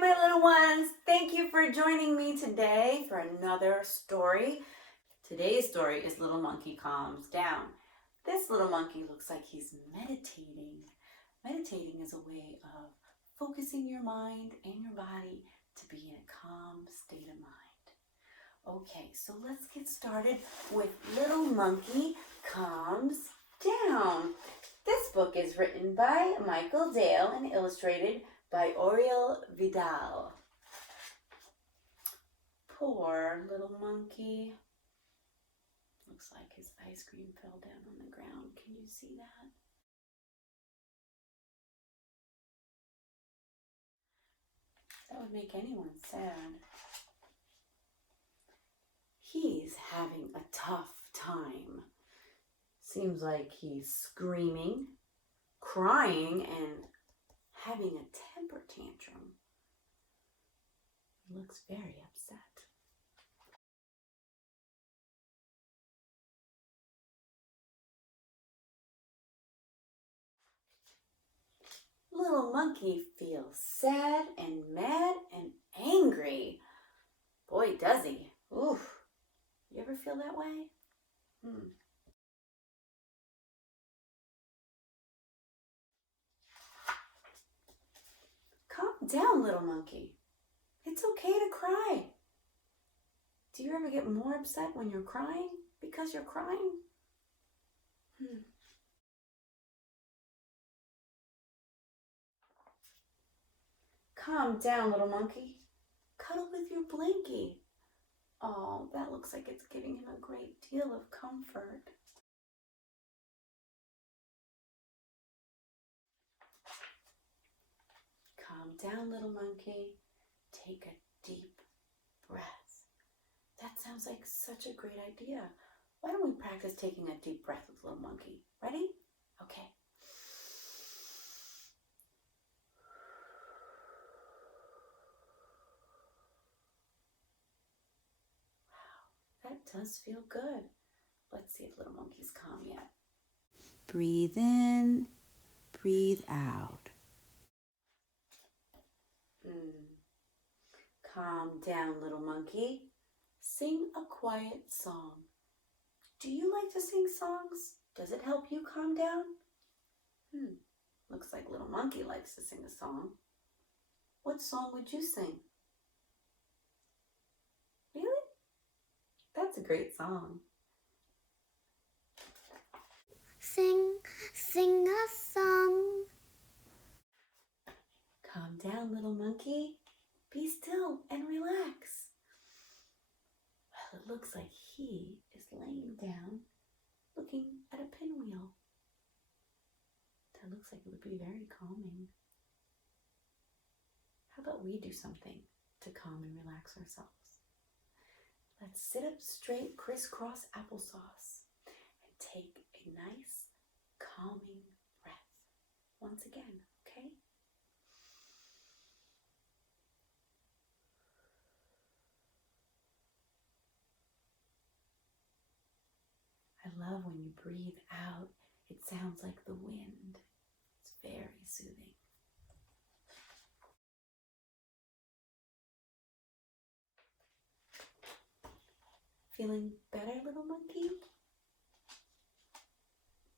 Hi, my little ones. Thank you for joining me today for another story. Today's story is Little Monkey Calms Down. This little monkey looks like he's meditating. Meditating is a way of focusing your mind and your body to be in a calm state of mind. Okay, so let's get started with Little Monkey Calms Down. This book is written by Michael Dale and illustrated by Oriel Vidal. Poor little monkey. Looks like his ice cream fell down on the ground. Can you see that? That would make anyone sad. He's having a tough time. Seems like he's screaming, crying, and having a temper tantrum. He looks very upset. Little monkey feels sad and mad and angry. Boy, does he. Oof. You ever feel that way? Calm down, little monkey. It's okay to cry. Do you ever get more upset when you're crying because you're crying? Calm down, little monkey. Cuddle with your blankie. Oh, that looks like it's giving him a great deal of comfort. Calm down, little monkey. Take a deep breath. That sounds like such a great idea. Why don't we practice taking a deep breath with little monkey? Ready? Okay. Wow, that does feel good. Let's see if little monkey's calm yet. Breathe in, breathe out. Calm down, little monkey. Sing a quiet song. Do you like to sing songs? Does it help you calm down? Looks like little monkey likes to sing a song. What song would you sing? Really? That's a great song. Sing a song. Calm down, little monkey. Be still and relax. Well, it looks like he is laying down looking at a pinwheel. That looks like it would be very calming. How about we do something to calm and relax ourselves? Let's sit up straight, crisscross applesauce, and take a nice, calming breath. Once again, okay? I love when you breathe out. It sounds like the wind. It's very soothing. Feeling better, little monkey?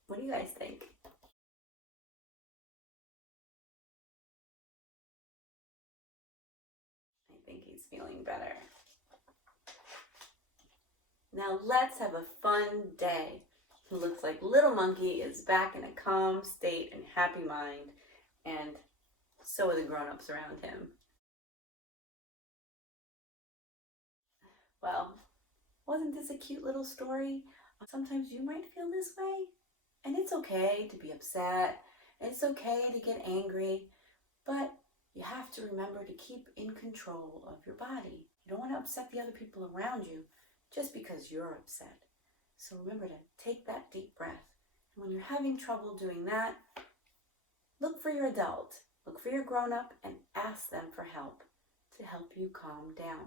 What do you guys think? I think he's feeling better. Now let's have a fun day. It looks like little monkey is back in a calm state and happy mind, and so are the grown-ups around him. Well, wasn't this a cute little story? Sometimes you might feel this way, and it's okay to be upset, and it's okay to get angry, but you have to remember to keep in control of your body. You don't want to upset the other people around you just because you're upset. So remember to take that deep breath. And when you're having trouble doing that, look for your adult, look for your grown-up, and ask them for help to help you calm down.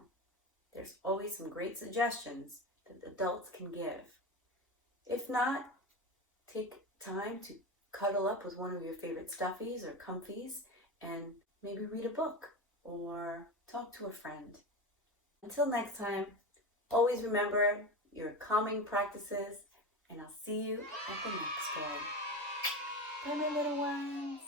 There's always some great suggestions that adults can give. If not, take time to cuddle up with one of your favorite stuffies or comfies and maybe read a book. or talk to a friend. Until next time, always remember your calming practices, and I'll see you at the next story. Bye, my little ones.